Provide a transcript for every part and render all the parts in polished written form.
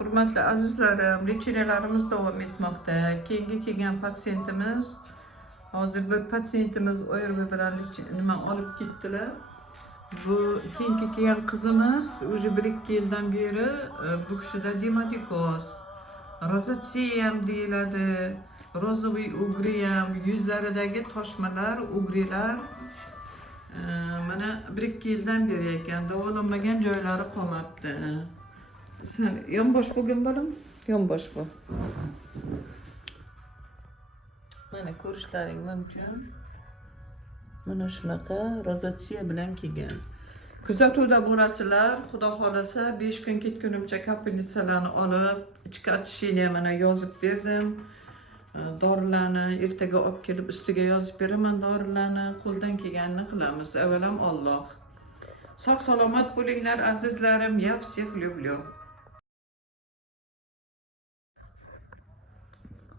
Hurmatli azizlarim, lecheniyalarimiz davom etmoqda. Keyingi kelgan patsiyentimiz, hozir bir patsiyentimiz ORV bilan nima olib ketdilar. Bu keyingi kelgan qizimiz уже 1-2 yildan beri bu kishida dematikoz, rozatsiya ham deyiladi, rozoviy ugri ham, yuzlaridagi toshmalar, ugrilar mana 1-2 yildan beri ekan, davolanmagan joylari qolmabdi. Sen yonbosh bo'lgin bolam, yonbosh bu. Mana ko'rishlaring mumkin. Mana shunaqa rozatsiya bilan kelgan. Kuzatuvda bo'lasizlar, xudo xolasa 5 kun ketgunimcha kapelnitsalarni olib, ichki очищение mana yozib berdim. Dorilarni ertaga olib kelib ustiga yozib beraman dorilarni, qo'ldan kelganini qilamiz. Avvalam Alloh. Sog' salomat bo'linglar azizlarim, я всех люблю.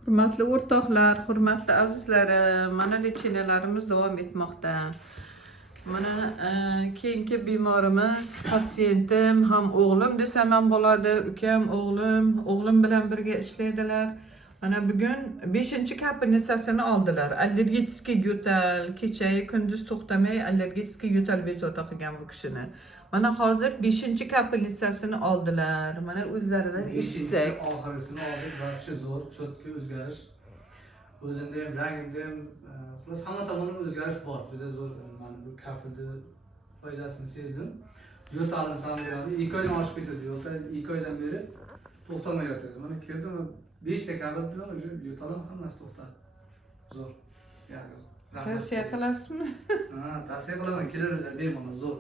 Hurmatli o'rtoqlar, hurmatli azizlarim, mana lecheniyalarimiz davom etmoqda. Mana keyingi bemorimiz, patsiyentim, ham o'g'lim desam ham bo'ladi, ukam, o'g'lim bilan birga ishlaydilar. Mana bugun 5-kapelnitsasini oldilar. Allergический yo'tal, kechayu kunduz to'xtamay allergический yo'tal bezovta qilgan bu kishini. Mana hozir 5-kapelnitsasini oldilar. Mana o'zlaridan eshitsak. Oxirisini oldik, barcha zo'r, cho'tka o'zgarish. O'zimda ham, rangimda ham, xullas hamma tomondan o'zgarish bor. Juda zo'r, mana bu kafilni foydasini sezdim. Yo'talim sandiradi, 2 oydan oshib ketadi yo'tal, 2 oydan beri to'xtamay yotadi. Mana kirdim, 5 ta kabel bilan o'sha yo'talim hammasi to'xtadi. Zo'r. Ya'ni Tavsiya qilasizmi? Ha, tavsiya qilaman, kelaversa bemalol zo'r.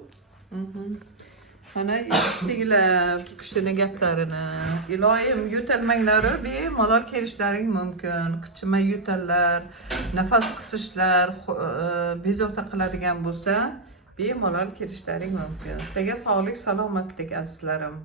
Mana eshitdinglar bu kishini gaplarini. Iloyim, yo'talmanglari bemalol kelishlaring mumkin. Qichima yo'tallar, nafas qisishlar, bezovta qiladigan bo'lsa, bemalol kelishlaring mumkin. Sizlarga sog'lik, salomatlik azizlarim.